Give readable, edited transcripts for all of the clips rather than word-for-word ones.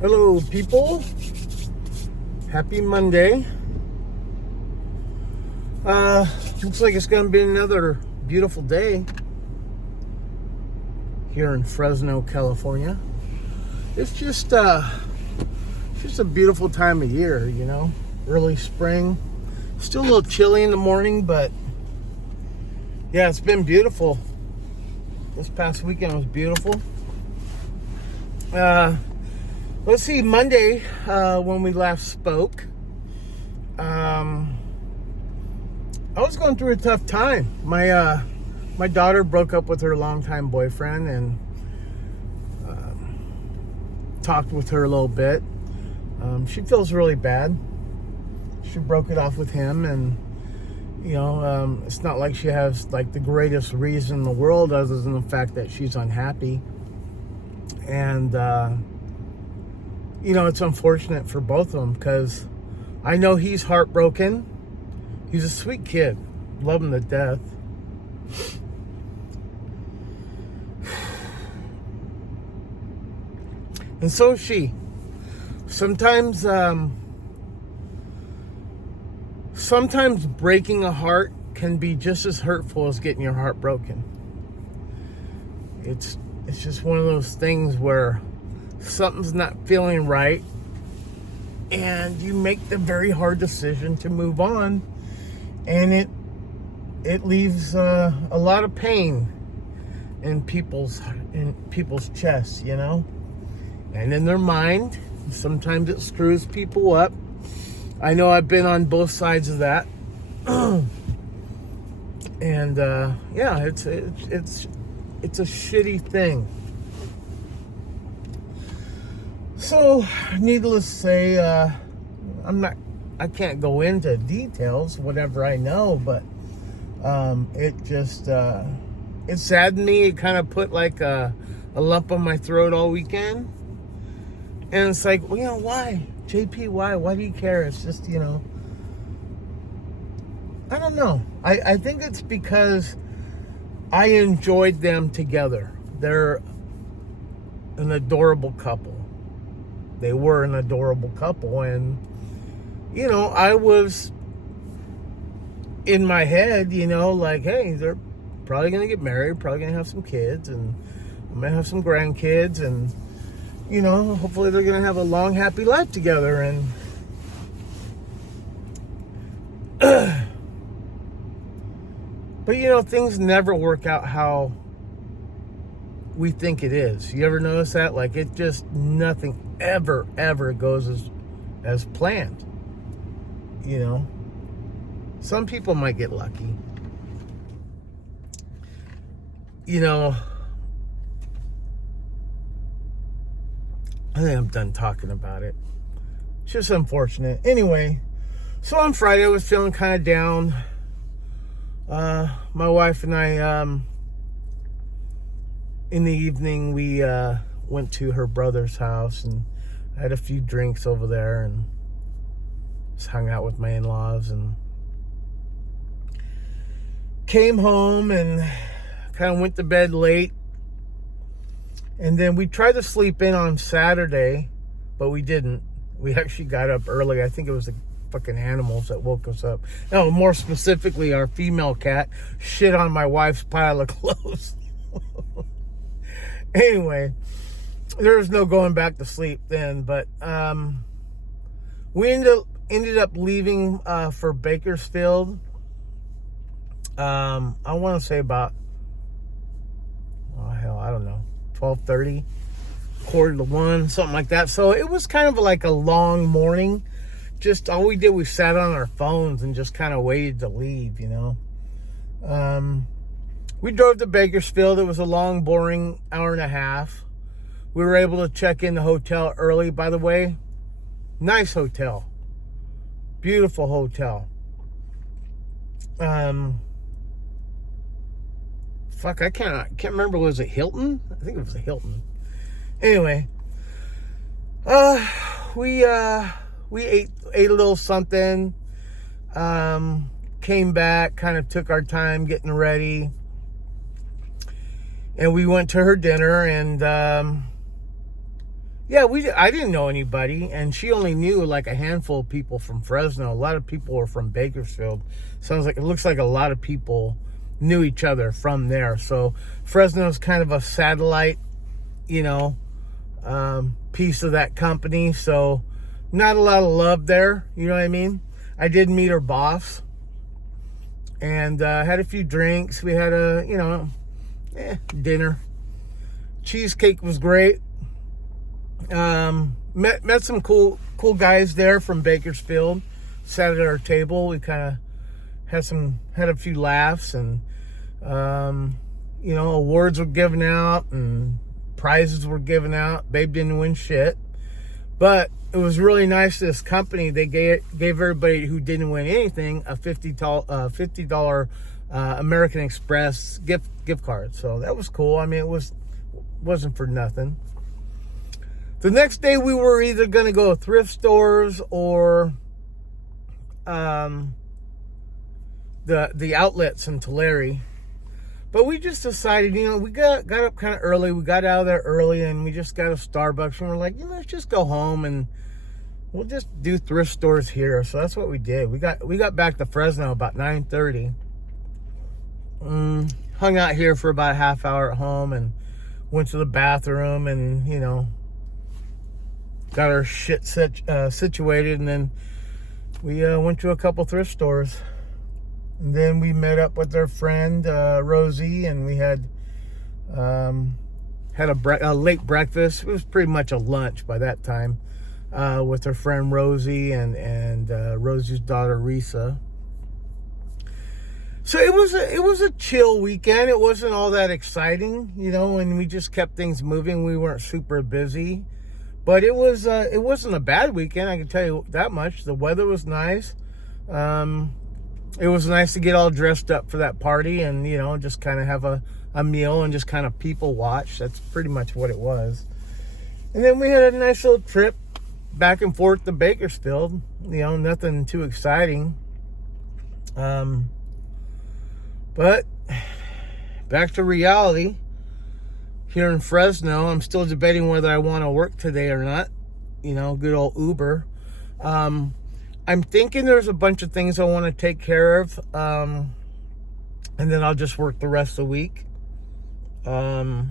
Hello, people. Happy Monday. Looks like it's going to be another beautiful day here in Fresno, California. It's just a beautiful time of year, you know. Early spring. Still a little chilly in the morning, but yeah, it's been beautiful. This past weekend was beautiful. Let's see, Monday, when we last spoke, I was going through a tough time. My daughter broke up with her longtime boyfriend and talked with her a little bit. She feels really bad. She broke it off with him, and you know, it's not like she has like the greatest reason in the world other than the fact that she's unhappy. And you know, it's unfortunate for both of them because I know he's heartbroken. He's a sweet kid. Love him to death. And so is she. Sometimes breaking a heart can be just as hurtful as getting your heart broken. It's just one of those things where something's not feeling right and you make the very hard decision to move on, and it leaves a lot of pain in people's chests, you know, and in their mind. Sometimes it screws people up. I know I've been on both sides of that. And yeah, it's a shitty thing. So, needless to say, I can't go into details, whatever I know, but it saddened me. It kind of put like a lump on my throat all weekend. And it's like, well, you know, why? JP, why? Why do you care? It's just, you know, I don't know. I think it's because I enjoyed them together. They're an adorable couple. They were an adorable couple. And, you know, I was in my head, you know, like, hey, they're probably going to get married, probably going to have some kids, and I might have some grandkids, and, you know, hopefully they're going to have a long, happy life together. And but, you know, things never work out how we think it is. You ever notice that? Like, it just, nothing ever goes as planned. You know? Some people might get lucky. You know, I think I'm done talking about it. It's just unfortunate. Anyway, so on Friday I was feeling kind of down. My wife and I, in the evening, we went to her brother's house and had a few drinks over there and just hung out with my in-laws and came home and kind of went to bed late. And then we tried to sleep in on Saturday, but we didn't. We actually got up early. I think it was the fucking animals that woke us up. No, more specifically, our female cat shit on my wife's pile of clothes. Anyway, there was no going back to sleep then, but we ended up leaving for Bakersfield. I want to say about, I don't know, 12:30, 12:45, something like that. So it was kind of like a long morning. Just all we did, we sat on our phones and just kind of waited to leave, you know. We drove to Bakersfield. It was a long, boring hour and a half. We were able to check in the hotel early, by the way. Nice hotel. Beautiful hotel. Fuck, I can't remember. Was it Hilton? I think it was a Hilton. Anyway, we ate a little something. Came back, kind of took our time getting ready. And we went to her dinner, and Yeah, I didn't know anybody, and she only knew like a handful of people from Fresno. A lot of people were from Bakersfield. It looks like a lot of people knew each other from there. So Fresno's kind of a satellite, you know, piece of that company. So not a lot of love there. You know what I mean? I did meet her boss, and had a few drinks. We had a, you know, dinner. Cheesecake was great. Met some cool guys there from Bakersfield. Sat at our table. We kind of had a few laughs, and you know, awards were given out and prizes were given out. Babe didn't win shit, but it was really nice. This company, they gave everybody who didn't win anything a $50 American Express gift card. So that was cool. I mean, wasn't for nothing. The next day we were either going to go to thrift stores or the outlets in Tulare. But we just decided, you know, we got up kind of early. We got out of there early, and we just got a Starbucks, and we're like, you know, let's just go home and we'll just do thrift stores here. So that's what we did. We got back to Fresno about 9:30. Hung out here for about a half hour at home and went to the bathroom and, you know, got our shit situated, and then we went to a couple thrift stores. And then we met up with our friend Rosie, and we had a late breakfast. It was pretty much a lunch by that time, with her friend Rosie and Rosie's daughter Risa. So it was a chill weekend. It wasn't all that exciting, you know, and we just kept things moving. We weren't super busy. But it wasn't a bad weekend, I can tell you that much. The weather was nice. It was nice to get all dressed up for that party and, you know, just kind of have a meal and just kind of people watch. That's pretty much what it was. And then we had a nice little trip back and forth to Bakersfield. You know, nothing too exciting. But back to reality. Here in Fresno, I'm still debating whether I want to work today or not. You know, good old Uber. I'm thinking there's a bunch of things I want to take care of. And then I'll just work the rest of the week. Because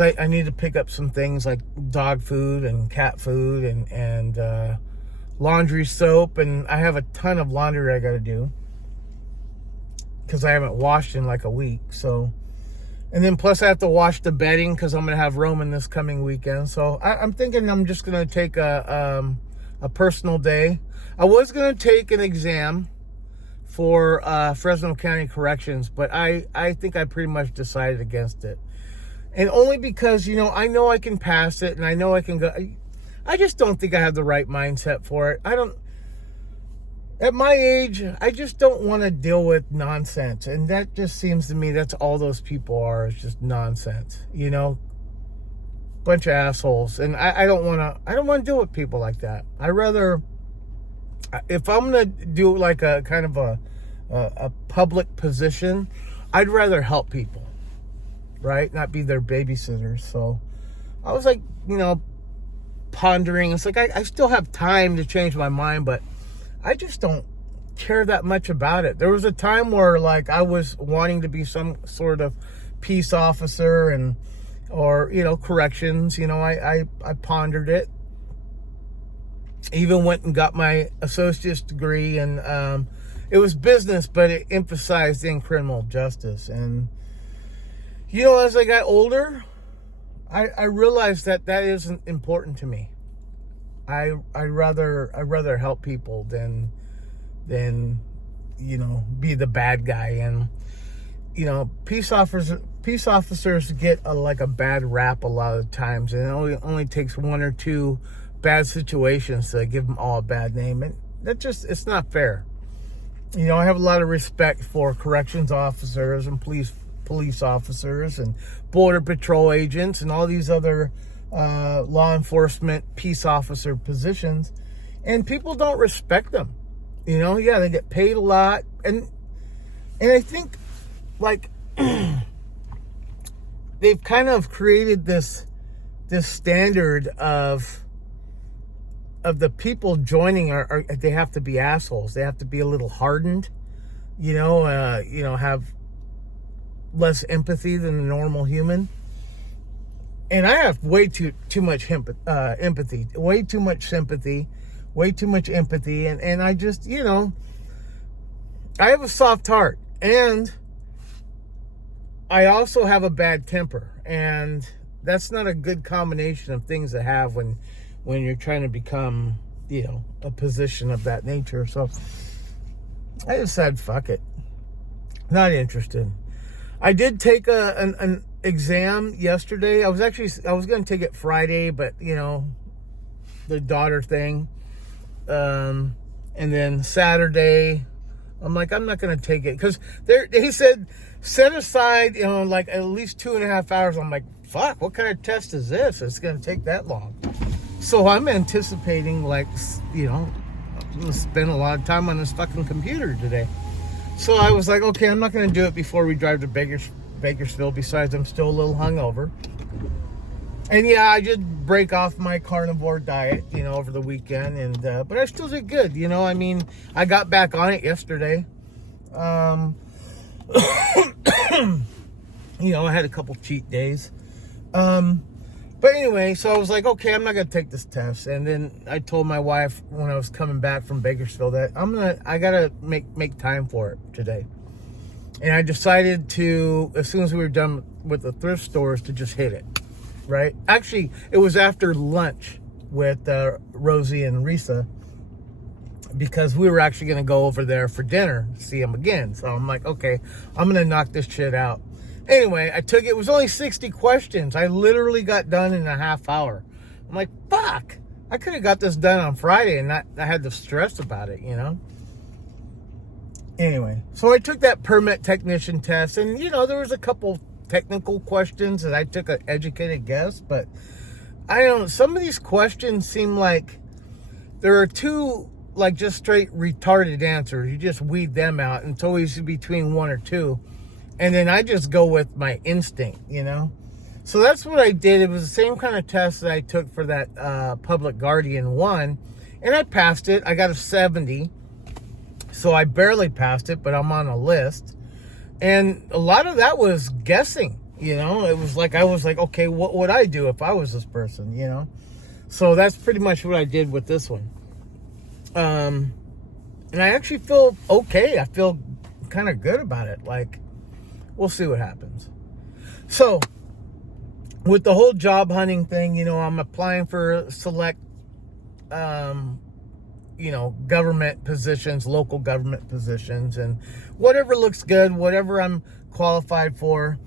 I need to pick up some things like dog food and cat food and laundry soap. And I have a ton of laundry I got to do. Because I haven't washed in like a week. So... And then plus I have to wash the bedding because I'm going to have Roman this coming weekend. So I'm thinking I'm just going to take a personal day. I was going to take an exam for Fresno County Corrections, but I think I pretty much decided against it. And only because, you know I can pass it and I know I can go. I just don't think I have the right mindset for it. At my age, I just don't want to deal with nonsense. And that just seems to me that's all those people are, is just nonsense. You know? Bunch of assholes. And I don't want to deal with people like that. I rather, if I'm going to do like a kind of a public position, I'd rather help people. Right? Not be their babysitters. So I was like, you know, pondering. It's like I still have time to change my mind, but I just don't care that much about it. There was a time where like I was wanting to be some sort of peace officer or, you know, corrections. You know, I pondered it. Even went and got my associate's degree, and it was business, but it emphasized in criminal justice. And, you know, as I got older, I realized that isn't important to me. I rather help people than you know, be the bad guy. And, you know, peace officers get a bad rap a lot of times, and it only takes one or two bad situations to give them all a bad name, and it's not fair. You know, I have a lot of respect for corrections officers and police officers and border patrol agents and all these other law enforcement peace officer positions, and people don't respect them. You know, yeah, they get paid a lot, and I think like they've kind of created this this standard of the people joining are they have to be assholes. They have to be a little hardened, have less empathy than a normal human. And I have way too much empathy, way too much sympathy, way too much empathy. And I just, I have a soft heart. And I also have a bad temper. And that's not a good combination of things to have when you're trying to become, a position of that nature. So I just said, fuck it. Not interested. I did take an exam yesterday. I was going to take it Friday, but the daughter thing. And then Saturday, I'm like, I'm not going to take it because he said set aside, like at least 2.5 hours. I'm like, fuck, what kind of test is this? It's going to take that long. So I'm anticipating, like, I'm going to spend a lot of time on this fucking computer today. So I was like, okay, I'm not going to do it before we drive to Bakersfield. Besides, I'm still a little hungover. And yeah, I did break off my carnivore diet, over the weekend. But I still did good, I got back on it yesterday. I had a couple cheat days. But anyway, so I was like, okay, I'm not going to take this test. And then I told my wife when I was coming back from Bakersfield that I got to make time for it today. And I decided to, as soon as we were done with the thrift stores, to just hit it, right? Actually, it was after lunch with Rosie and Risa, because we were actually going to go over there for dinner, see them again. So I'm like, okay, I'm going to knock this shit out. Anyway, I took it was only 60 questions. I literally got done in a half hour. I'm like, fuck, I could have got this done on Friday and not I had to stress about it, Anyway, so I took that permit technician test, and there was a couple technical questions that I took an educated guess, but some of these questions seem like there are two, like, just straight retarded answers. You just weed them out, and it's always between one or two. And then I just go with my instinct, So that's what I did. It was the same kind of test that I took for that Public Guardian one. And I passed it. I got a 70. So I barely passed it, but I'm on a list. And a lot of that was guessing, It was like, I was like, okay, what would I do if I was this person, So that's pretty much what I did with this one. And I actually feel okay. I feel kind of good about it. Like, we'll see what happens. So, with the whole job hunting thing, I'm applying for select, government positions, local government positions, and whatever looks good, whatever I'm qualified for.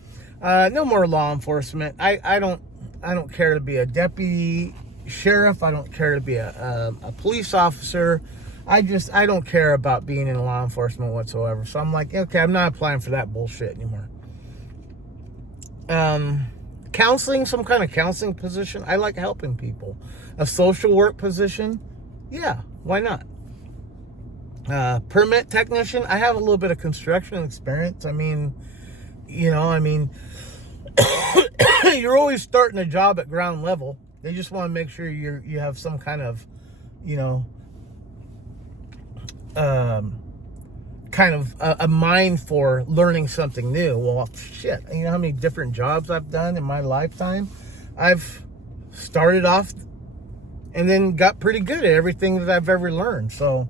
No more law enforcement. I don't care to be a deputy sheriff. I don't care to be a police officer. I don't care about being in law enforcement whatsoever. So I'm like, okay, I'm not applying for that bullshit anymore. Counseling, some kind of counseling position. I like helping people. A social work position. Yeah, why not? Permit technician. I have a little bit of construction experience. You're always starting a job at ground level. They just want to make sure you have some kind of, a mind for learning something new. Well, shit, you know how many different jobs I've done in my lifetime? I've started off and then got pretty good at everything that I've ever learned. So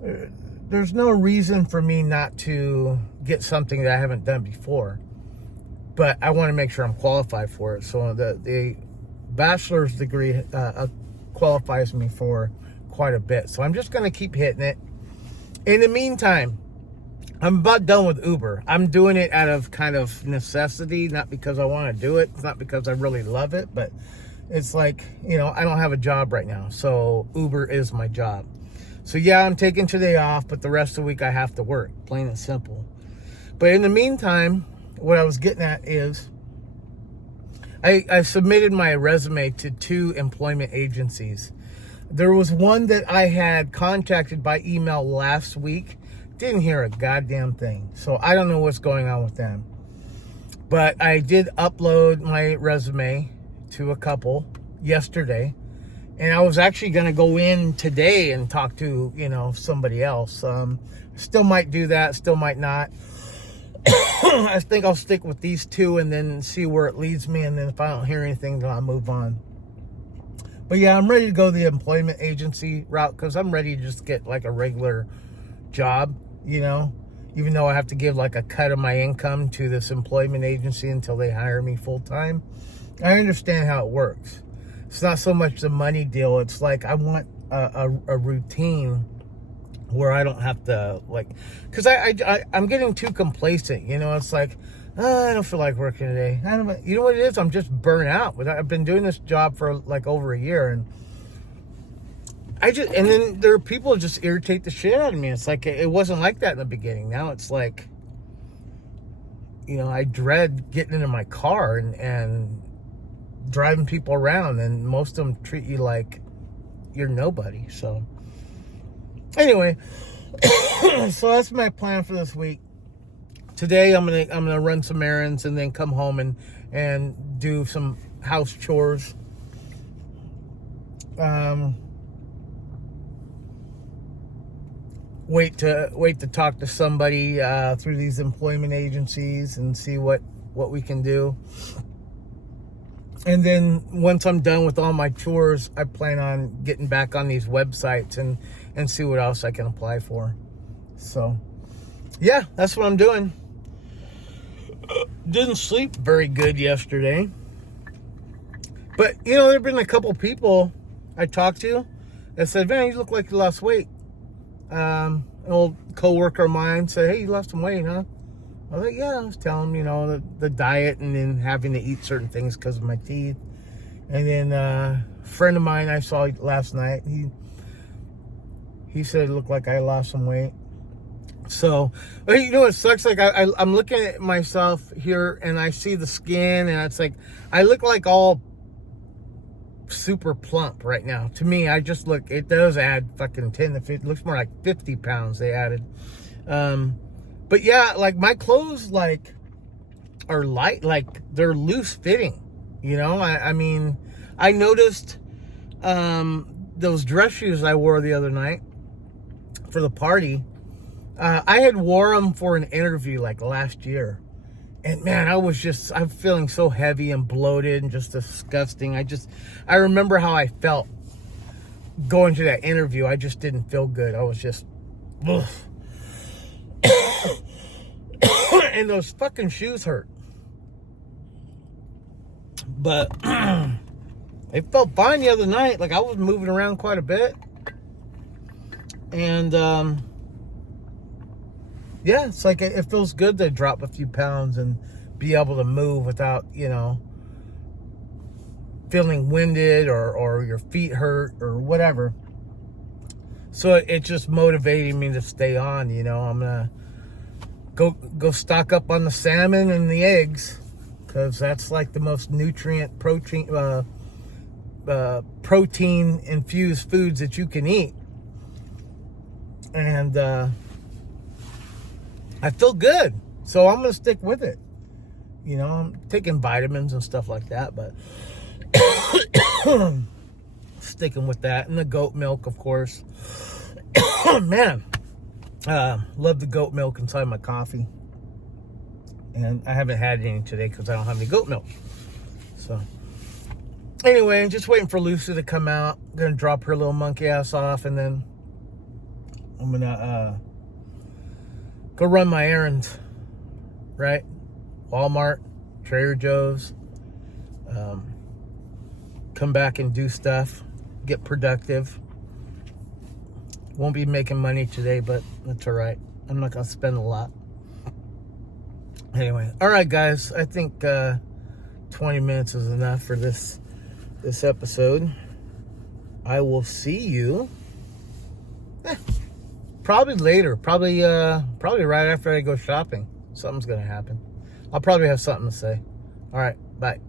there's no reason for me not to get something that I haven't done before. But I want to make sure I'm qualified for it. So the bachelor's degree qualifies me for quite a bit. So I'm just going to keep hitting it. In the meantime, I'm about done with Uber. I'm doing it out of kind of necessity, not because I want to do it. It's not because I really love it, but it's like, I don't have a job right now. So Uber is my job. So yeah, I'm taking today off, but the rest of the week I have to work, plain and simple. But in the meantime, what I was getting at is I submitted my resume to 2 employment agencies. There was one that I had contacted by email last week. Didn't hear a goddamn thing. So I don't know what's going on with them. But I did upload my resume to a couple yesterday. And I was actually going to go in today and talk to, somebody else. Still might do that, still might not. I think I'll stick with these two and then see where it leads me. And then if I don't hear anything, then I'll move on. But yeah, I'm ready to go the employment agency route because I'm ready to just get like a regular job, even though I have to give like a cut of my income to this employment agency until they hire me full time. I understand how it works. It's not so much the money deal. It's like I want a routine where I don't have to because I'm getting too complacent. It's like, I don't feel like working today. You know what it is? I'm just burnt out. I've been doing this job for like over a year, and and then there are people who just irritate the shit out of me. It's like, it wasn't like that in the beginning. Now it's like, I dread getting into my car and driving people around, and most of them treat you like you're nobody. So anyway, so that's my plan for this week. Today I'm gonna run some errands and then come home and do some house chores. Wait to talk to somebody through these employment agencies and see what we can do. And then once I'm done with all my chores, I plan on getting back on these websites and see what else I can apply for. So yeah, that's what I'm doing. Didn't sleep very good yesterday. But, there have been a couple people I talked to that said, man, you look like you lost weight. An old coworker of mine said, hey, you lost some weight, huh? I was like, yeah, I was telling him, the diet and then having to eat certain things because of my teeth. And then a friend of mine I saw last night, he said it looked like I lost some weight. So, it sucks. Like I'm looking at myself here and I see the skin and it's like, I look like all super plump right now. To me, it does add fucking 10 to 50, it looks more like 50 pounds they added. But yeah, like my clothes are light, like they're loose fitting, I mean, I noticed, those dress shoes I wore the other night for the party. I had wore them for an interview like last year, and man, I'm feeling so heavy and bloated and just disgusting. I remember how I felt going to that interview. I just didn't feel good. I was just, ugh. And those fucking shoes hurt. But it felt fine the other night. Like I was moving around quite a bit. And yeah, it's like it feels good to drop a few pounds and be able to move without, feeling winded or your feet hurt or whatever. So it's just motivating me to stay on, I'm gonna go stock up on the salmon and the eggs, because that's like the most nutrient protein infused foods that you can eat. And I feel good, so I'm gonna stick with it. I'm taking vitamins and stuff like that, but sticking with that. And the goat milk, of course. Man, love the goat milk inside my coffee. And I haven't had any today because I don't have any goat milk. So anyway, just waiting for Lucy to come out. I'm gonna drop her little monkey ass off, and then I'm gonna go run my errands. Right? Walmart, Trader Joe's. Come back and do stuff. Get productive. Won't be making money today, but that's all right. I'm not gonna spend a lot. Anyway, all right, guys. I think 20 minutes is enough for this episode. I will see you probably later. Probably right after I go shopping. Something's gonna happen. I'll probably have something to say. All right, bye.